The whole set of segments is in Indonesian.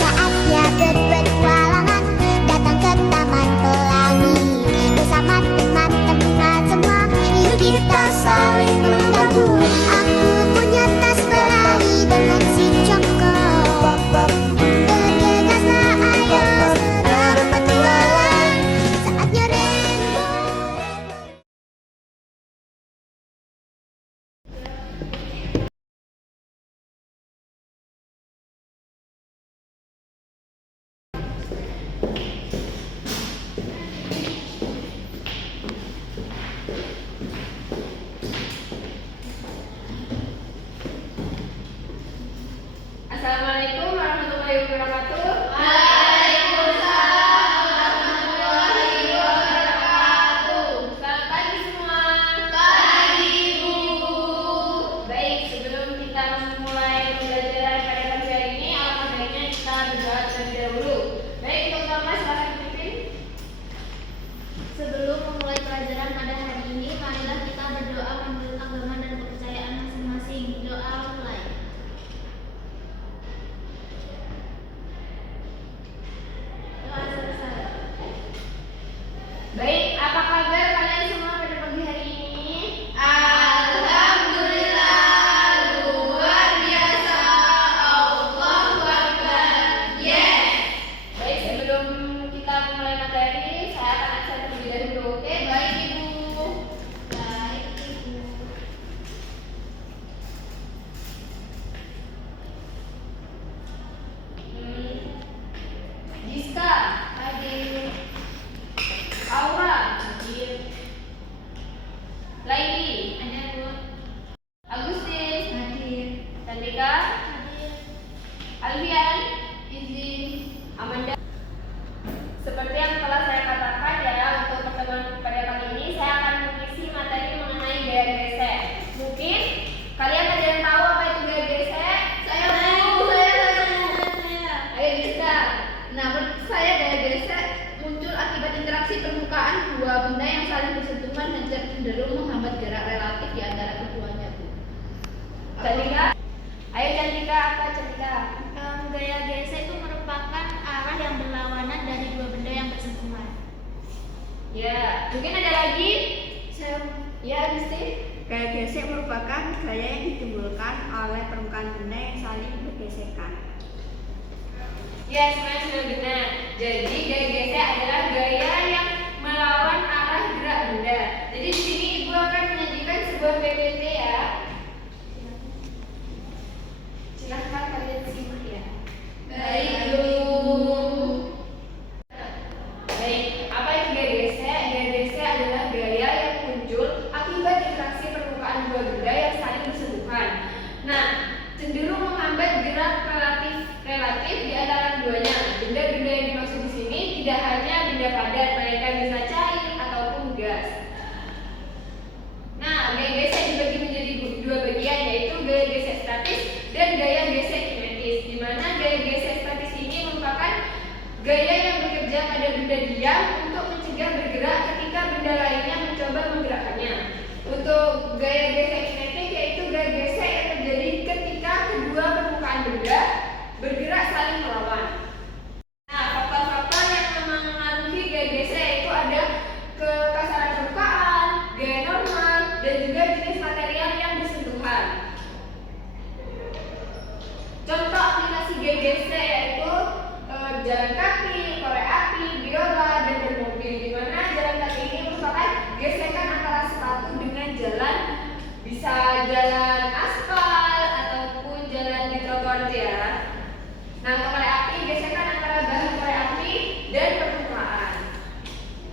Saatnya berpetualangan, datang ke Taman Pelangi. Bersama teman-teman semua, yuk kita saling membantu. Aku punya tas berlari dengan si Joko. Bergegaslah ayo berpetualang, saatnya rainbow. Assalamualaikum warahmatullahi wabarakatuh. Waalaikumsalam warahmatullahi wabarakatuh. Selamat pagi semua. Pagi, Bu. Baik, sebelum kita memulai pembelajaran pada pagi hari ini, alangkah baiknya kita berdoa terlebih dahulu. Baik, untuk Thomas silakan pimpin. Sebelum memulai pelajaran pada hari ini, marilah kita berdoa menurut agama dan kepercayaan masing-masing. Doa mulai. Doa selesai. Baik, apa kabar kalian semua pada pagi hari ini? Alhamdulillah, luar biasa. Allahu Akbar. Yes. Baik, sebelum kita mulai materi, saya akan aksen terlebih dahulu. Oke, baik Ibu. Baik, Ibu. Giska, Hadir. Aura, Laili, Ada, Bu. Agustin, Hadir. Chandrika, Hadir. Alfian, Izin. Amanda. Seperti yang telah saya katakan ya, untuk pertemuan pada pagi ini saya akan mengisi materi mengenai gaya gesek. Mungkin kalian ada yang tahu apa itu gaya gesek? Saya tahu, saya tahu. Ayo Giska. Nah, menurut saya gaya gesek muncul akibat interaksi permukaan dua benda yang saling bersentuhan dan cenderung menghambat gerak relatif di antara keduanya, Bu. Chandrika. Ayo Chandrika, apa Chandrika? Gaya gesek itu merupakan arah yang berlawanan dari dua benda yang bersentuhan. Ya, mungkin ada lagi? Ya, Agustin. Gaya gesek merupakan gaya yang ditimbulkan oleh permukaan benda yang saling bergesekan. Ya, semuanya sudah benar. Jadi gaya gesek adalah gaya yang melawan arah gerak benda. Jadi di sini Ibu akan menyajikan sebuah PPT ya. Silahkan kalian simak ya. Baik, Bu. Baik, apa itu gaya gesek? Gaya gesek adalah gaya yang muncul akibat interaksi permukaan dua benda yang saling bersentuhan. Nah, cenderung menghambat gerak relatif di antara keduanya. Benda-benda yang dimaksud di sini tidak hanya benda padat, melainkan bisa cair ataupun gas. Nah, gaya gesek dibagi menjadi dua bagian, yaitu gaya gesek statis dan gaya gesek kinetis. Di mana gaya gesek statis ini merupakan gaya yang bekerja pada benda diam untuk mencegah bergerak ketika benda lainnya mencoba menggerakkannya. Untuk gaya gesek kinetik yaitu gaya gesek yang terjadi ketika kedua permukaan benda bergerak saling melawan. Nah, faktor-faktor yang mempengaruhi gaya gesek itu ada kekasaran permukaan, gaya normal, dan juga jenis material yang bersentuhan. Contoh aplikasi gaya gesek yaitu jalan kaki, korek api, biola, dan bermobil. Di mana jalan kaki ini merupakan gesekan antara sepatu dengan jalan, bisa jalan aspal ataupun jalan di trotoar ya. Nah, untuk korek api gesekan antara bahan korek api dan permukaan.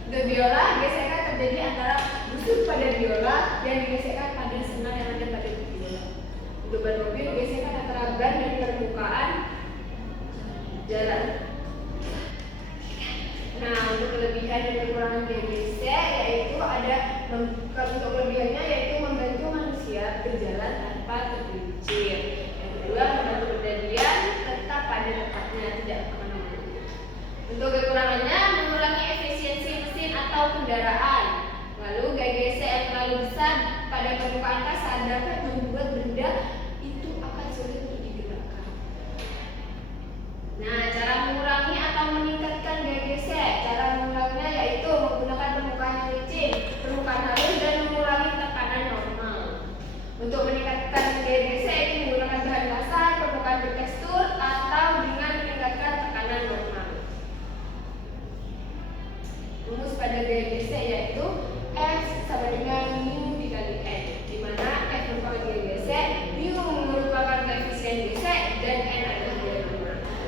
Untuk biola gesekan terjadi antara busur pada biola dan gesekan pada senar yang ada pada biola. Untuk ban mobil gesekan antara ban dan permukaan jalan. Nah, untuk kelebihan dan kekurangan gaya gesek yaitu ada untuk kelebihannya yaitu membantu manusia berjalan tanpa tergelincir. Yang kedua, membantu benda tetap pada tempatnya, tidak kemana-mana. Untuk kekurangannya, mengurangi efisiensi mesin atau kendaraan. Lalu gaya gesek yang terlalu besar pada permukaan kasar dapat membuat benda itu akan sulit untuk digerakkan.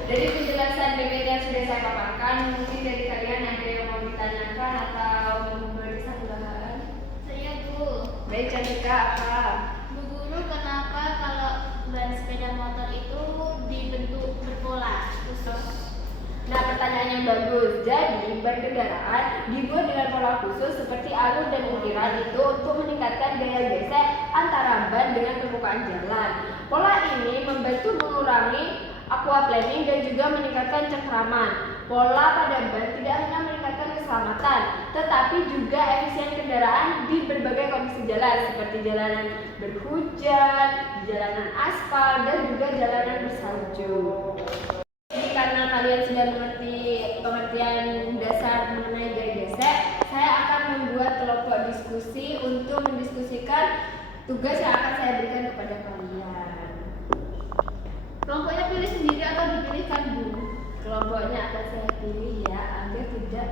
Dari penjelasan BPT yang sudah saya paparkan, mungkin dari kalian ada yang mau ditanyakan atau memberi tambahan? Saya Bu. Baik, Cantika, apa? Bu Guru, kenapa kalau ban sepeda motor itu dibentuk berpola khusus? Nah, pertanyaan yang bagus. Jadi, ban kendaraan dibuat dengan pola khusus seperti alur dan ukiran itu untuk meningkatkan daya gesek antara ban dengan permukaan jalan. Pola ini membantu mengurangi aquaplaning dan juga meningkatkan cengkraman. Pola pada ban tidak hanya meningkatkan keselamatan, tetapi juga efisien kendaraan di berbagai kondisi jalan seperti jalanan berhujan, jalanan aspal, dan juga jalanan bersalju. Jadi karena kalian sudah mengerti pengertian dasar mengenai gaya gesek, saya akan membuat kelompok diskusi untuk mendiskusikan tugas yang akan saya berikan kepada kalian. Kelompoknya pilih sendiri atau dipilihkan, Bu? Kelompoknya akan saya pilih ya, agar tidak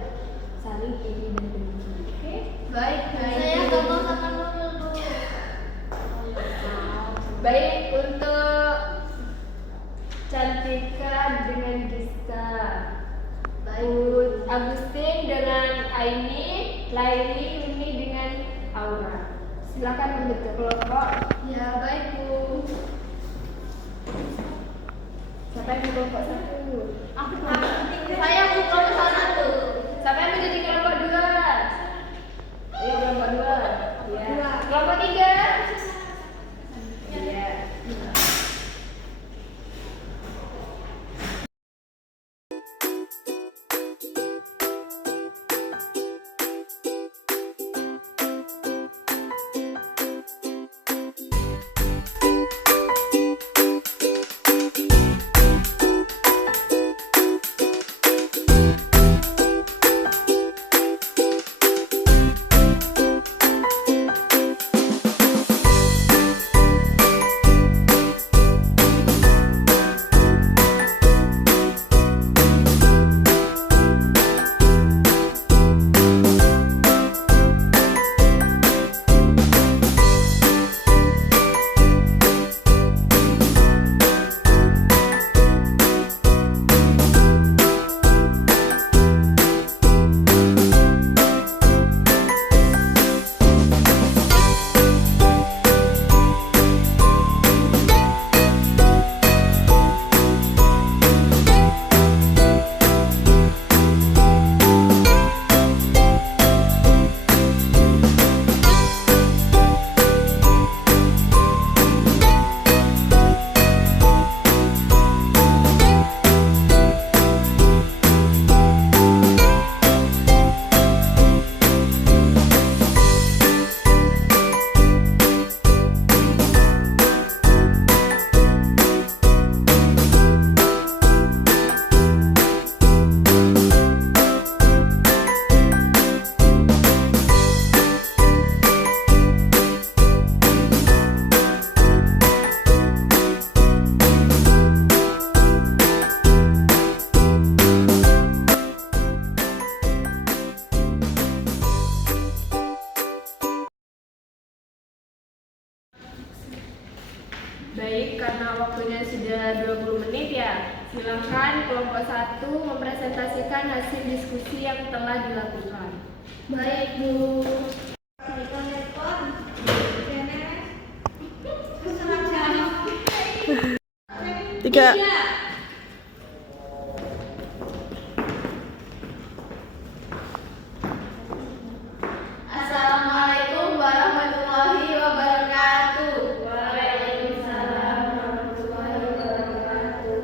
saling iri dan benci. Oke? Baik, Saya ngomong sama Nurul Bu. Baik, untuk Cantika dengan Giska, Agustin dengan Aini, Laili, Uni dengan Aura. Silakan membentuk kelompok. Ya, baik, Bu. Siapa yang di kelompok 1? Saya Bu kelompok 1. Siapa yang menjadi kelompok 2? Ayo kelompok 2. Ya. Kelompok 3. Iya. Baik, karena waktunya sudah 20 menit ya, silakan kelompok 1 mempresentasikan hasil diskusi yang telah dilakukan. Baik, Bu. Tiga. Assalamualaikum warahmatullahi wabarakatuh. Waalaikumsalam warahmatullahi wabarakatuh.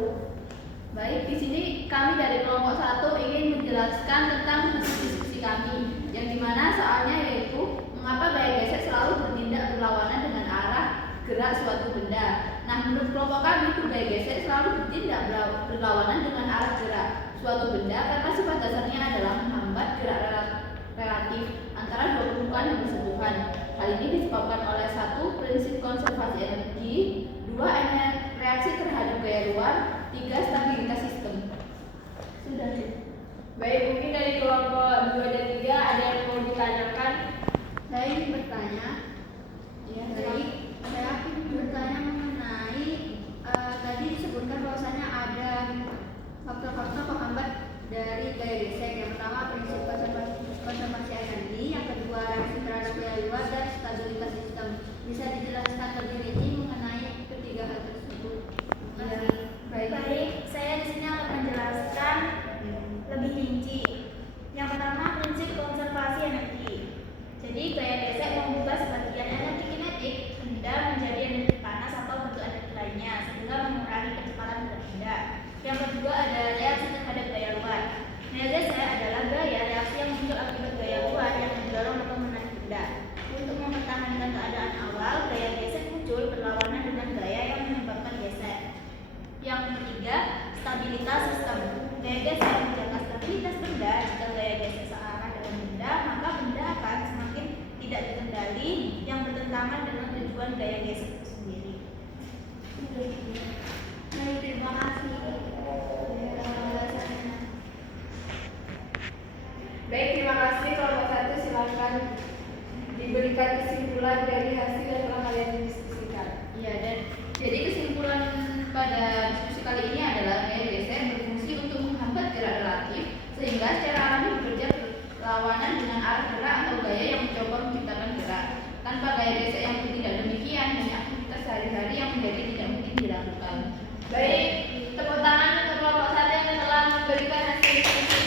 Baik, di sini kami dari kelompok 1 ingin menjelaskan tentang hasil diskusi kami, yang dimana soalnya yaitu mengapa gaya gesek selalu bertindak berlawanan dengan arah gerak suatu benda. Nah, menurut kelompok kami, gaya gesek selalu bertindak berlawanan dengan arah gerak suatu benda karena sifat dasarnya adalah menghambat gerak relatif antara dua permukaan yang bersentuhan. Hal ini disebabkan oleh 1. Prinsip konservasi energi, 2. Reaksi terhadap gaya luar, 3. Stabilitas sistem. Sudah. Baik, mungkin dari kelompok 2 dan 3 ada yang mau ditanyakan? Saya ingin bertanya. Ya, Baik, saya ingin bertanya mengenai tadi disebutkan bahwasanya ada benda. Yang kedua ada reaksi terhadap gaya luar. Gaya gesek adalah gaya reaksi yang muncul akibat gaya luar yang mendorong atau menarik benda. Untuk mempertahankan keadaan awal, gaya gesek muncul berlawanan dengan gaya yang menyebabkan gesek. Yang ketiga, stabilitas sistem. Gaya gesek menjaga stabilitas benda. Jika gaya gesek searah dengan benda, maka benda akan semakin tidak dikendali yang bertentangan dengan tujuan gaya gesek itu sendiri. Baik, terima kasih. Baik, terima kasih. Kelompok 1 silakan diberikan kesimpulan dari hasil yang telah kalian diskusikan. Iya, dan jadi kesimpulan pada diskusi kali ini adalah gaya gesek berfungsi untuk menghambat gerak relatif sehingga secara alami bekerja berlawanan dengan arah gerak atau gaya yang mencoba menciptakan gerak. Tanpa gaya gesek yang tidak demikian, banyak aktivitas sehari-hari yang menjadi tidak mungkin dilakukan. Baik, tepuk tangan untuk kelompok 1 yang telah memberikan hasil diskusi.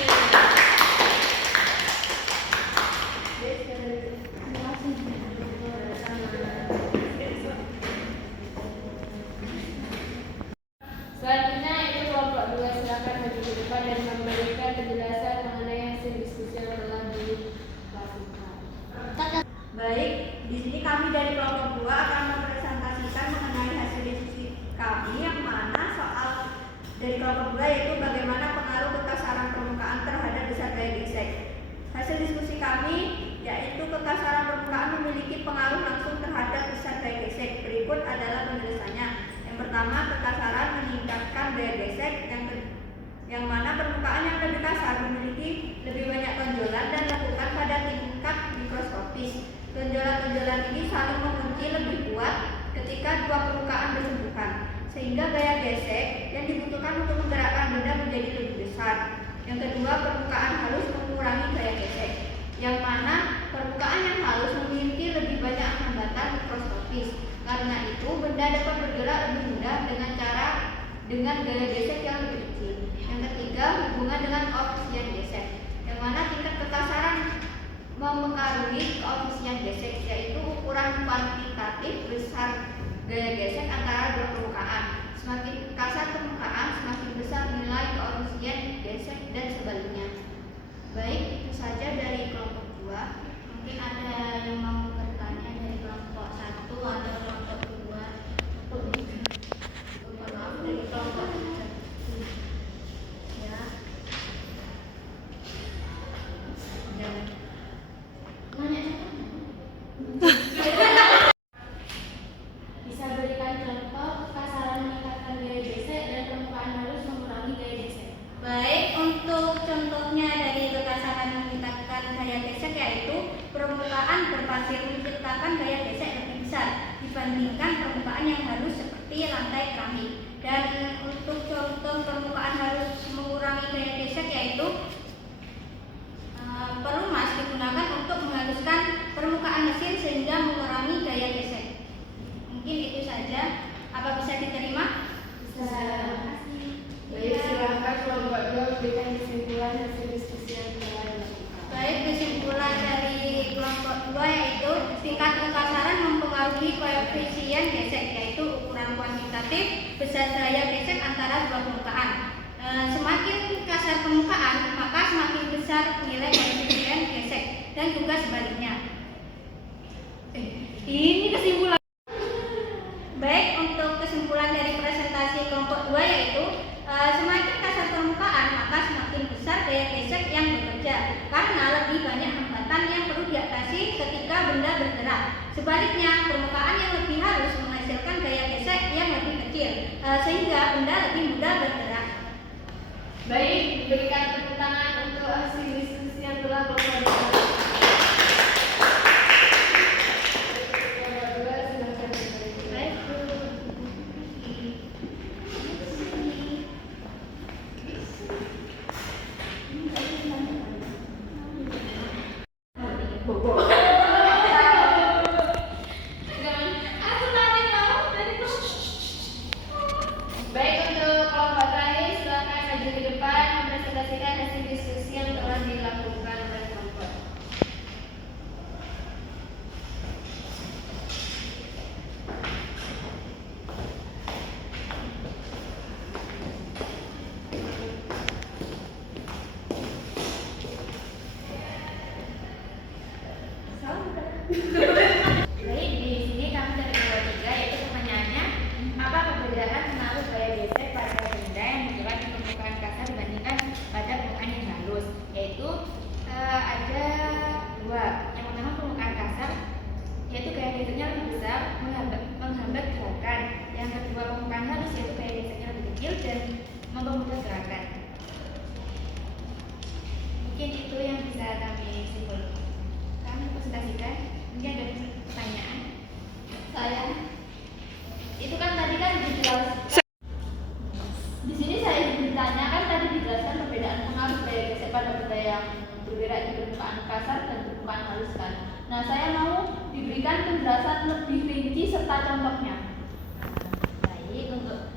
Selanjutnya itu kelompok 2 silakan maju ke depan dan memberikan penjelasan mengenai hasil diskusi yang telah dilakukan. Baik, di sini kami dari kelompok 2 akan mempresentasikan mengenai hasil diskusi kami yang mana soal dari kelompok 2 yaitu bagaimana pengaruh kekasaran permukaan terhadap besar gaya gesek. Hasil diskusi kami yaitu kekasaran permukaan memiliki pengaruh langsung terhadap besar gaya gesek. Berikut adalah penjelasannya. Yang pertama, kekasaran meningkatkan gaya gesek. Yang mana permukaan yang lebih kasar memiliki lebih banyak tonjolan dan lakukan pada tingkat mikroskopis. Tonjolan-tonjolan ini saling mengunci lebih kuat ketika dua permukaan bersentuhan, sehingga gaya gesek yang dibutuhkan untuk menggerakkan benda menjadi lebih besar. Yang kedua, permukaan halus mengurangi gaya gesek, yang mana permukaan yang halus memiliki lebih banyak hambatan mikroskopis. Karena itu, benda dapat bergerak lebih mudah dengan gaya gesek yang lebih kecil. Yang ketiga, hubungan dengan koefisien gesek, yang mana tingkat kekasaran mempengaruhi koefisien gesek, yaitu ukuran kuantitatif besar gaya gesek antara dua permukaan. Semakin kasar permukaan, semakin besar nilai koefisien gesek dan sebaliknya. Baik, itu saja dari kelompok 2. Mungkin ada yang mau bertanya dari kelompok 1 atau kelompok 2. Maaf, dari kelompok 1. Ya. Bisa berikan contoh kekasaran meningkatkan gaya gesek dan permukaan halus mengurangi gaya gesek. Baik, untuk contohnya dari kekasaran meningkatkan gaya gesek yaitu permukaan berpasir menciptakan gaya gesek lebih besar dibandingkan permukaan yang halus seperti lantai keramik. Dan untuk contoh permukaan halus mengurangi gaya gesek yaitu pelumas digunakan untuk menghaluskan permukaan mesin sehingga mengurangi gaya gesek. Mungkin itu saja. Apa bisa diterima? Bisa. Baik, silakan kelompok 2 memberikan kesimpulan hasil diskusi yang telah dilakukan. Baik, kesimpulan dari kelompok 2 yaitu tingkat kekasaran mempengaruhi koefisien gesek, yaitu ukuran kuantitatif besar gaya gesek antara dua permukaan. Semakin kasar permukaan, maka semakin besar nilai koefisien gesek dan juga sebaliknya. Ini kesimpulan. Baik, untuk kesimpulan dari presentasi kelompok 2 yaitu semakin kasar permukaan, maka semakin besar gaya gesek yang bekerja karena lebih banyak hambatan yang perlu diatasi ketika benda bergerak. Sebaliknya, permukaan yang lebih halus menghasilkan gaya gesek yang lebih kecil sehingga benda lebih mudah bergerak. Baik, berikan tepuk tangan untuk hasil diskusi yang telah kelompok 2 lakukan. Kelompok 2 silakan memberikan. Baik, Baik, untuk kelompok terakhir silakan maju ke depan mempresentasikan hasil diskusi yang telah dilakukan oleh kelompok. Baik, di sini kami dari kelompok 3 yaitu pertanyaannya, apa perbedaan pengaruh gaya gesek pada benda yang bergerak di permukaan kasar dibandingkan pada permukaan yang halus? Yaitu ada dua. Yang pertama permukaan kasar, yaitu gaya geseknya lebih besar menghambat gerakan. Yang kedua permukaan halus, yaitu gaya geseknya lebih kecil dan mempermudah gerakan. Mungkin itu yang bisa kami simpulkan. Kami presentasikan. Mungkin ada pertanyaan. Saya itu kan tadi kan dijelaskan. Di sini saya ditanya kan tadi dijelaskan perbedaan pengaruh gaya gesek pada benda yang bergerak di permukaan kasar dan permukaan halus kan. Nah, saya mau diberikan penjelasan lebih rinci serta contohnya. Baik, untuk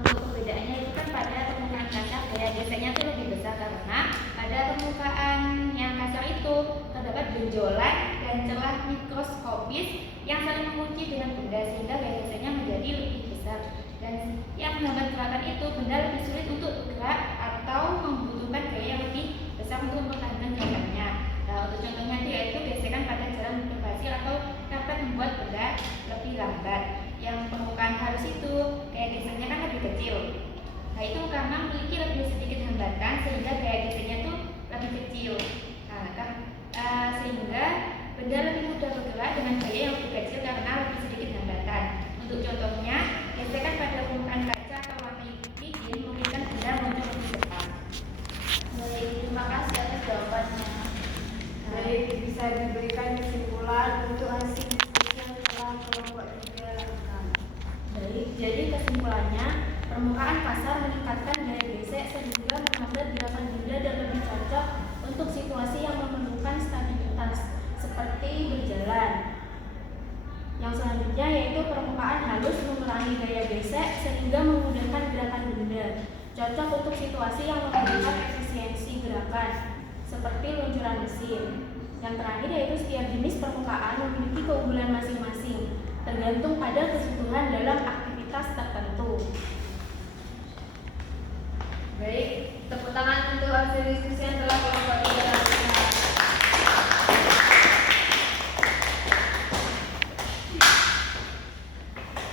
perbedaannya itu kan pada permukaan kasar gaya geseknya itu lebih besar karena pada permukaan yang kasar itu terdapat benjolan dan celah mikroskopis yang saling mengunci dengan benda sehingga gaya geseknya menjadi lebih besar, dan yang menghambat gerakan itu benda lebih sulit untuk bergerak atau membutuhkan gaya yang lebih besar untuk mempertahankan gerakannya. Nah, untuk contohnya itu yaitu gesekan pada jalan berhasil atau dapat membuat benda lebih lambat. Yang permukaan halus itu gaya geseknya kan lebih kecil. Nah, itu karena memiliki lebih sedikit hambatan sehingga gaya geseknya itu lebih kecil. Sehingga benda lebih mudah bergerak dengan gaya yang lebih kecil karena lebih sedikit hambatan. Untuk contohnya, gesekan pada permukaan kaca atau warna licin memungkinkan benda muncul lebih cepat. Baik, terima kasih atas jawabannya. Baik, bisa diberikan kesimpulan untuk hasil diskusi yang telah kelompok 3 lakukan. Baik, jadi kesimpulannya, permukaan kasar meningkatkan gaya gesek sehingga menghambat gerakan benda dan lebih cocok untuk situasi yang memerlukan stabilitas seperti berjalan. Yang selanjutnya yaitu permukaan halus mengurangi gaya gesek sehingga memudahkan gerakan benda, cocok untuk situasi yang memerlukan efisiensi gerakan seperti luncuran mesin. Yang terakhir yaitu setiap jenis permukaan memiliki keunggulan masing-masing tergantung pada kebutuhan dalam aktivitas tertentu. Baik, tepuk tangan untuk hasil diskusi yang telah kelompok 3 lakukan.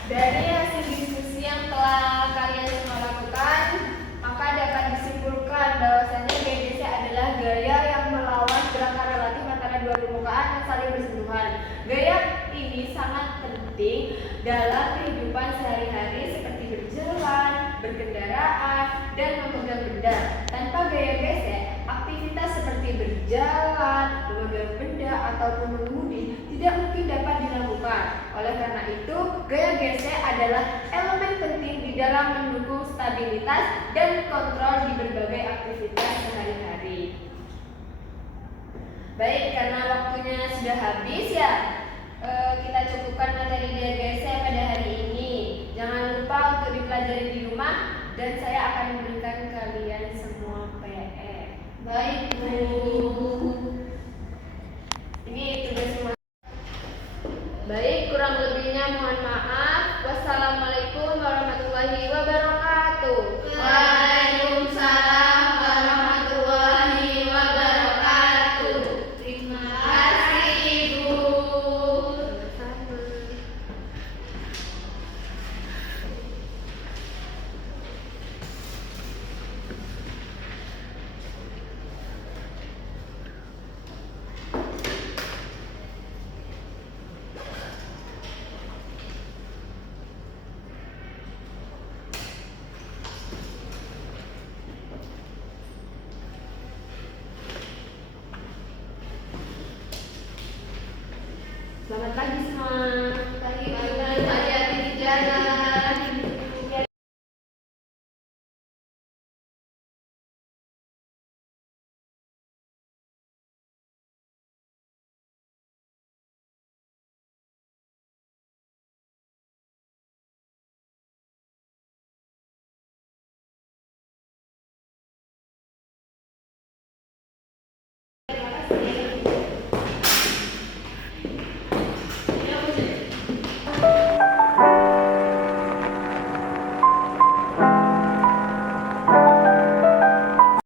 Dari hasil diskusi yang telah kalian semua lakukan, maka dapat disimpulkan bahwasannya gaya gesek adalah gaya yang melawan gerakan relatif antara dua permukaan yang saling bersentuhan. Gaya ini sangat penting dalam kehidupan sehari-hari seperti berjalan, berkendaraan, dan memegang benda. Tanpa gaya gesek, aktivitas seperti berjalan, memegang benda, ataupun mengemudi tidak mungkin dapat dilakukan. Oleh karena itu, gaya gesek adalah elemen penting di dalam mendukung stabilitas dan kontrol di berbagai aktivitas sehari-hari. Baik, karena waktunya sudah habis ya, kita cukupkan materi gaya gesek pada hari ini. Jangan lupa untuk dipelajari di rumah dan saya akan memberikan kalian semua PR. Baik, Bu. Ini tugas semua. Baik, kurang lebihnya mohon maaf. Wassalamualaikum warahmatullahi wabarakatuh. Waalaikumsalam warahmatullahi wabarakatuh. Terima kasih, Ibu. Selamat pagi semua.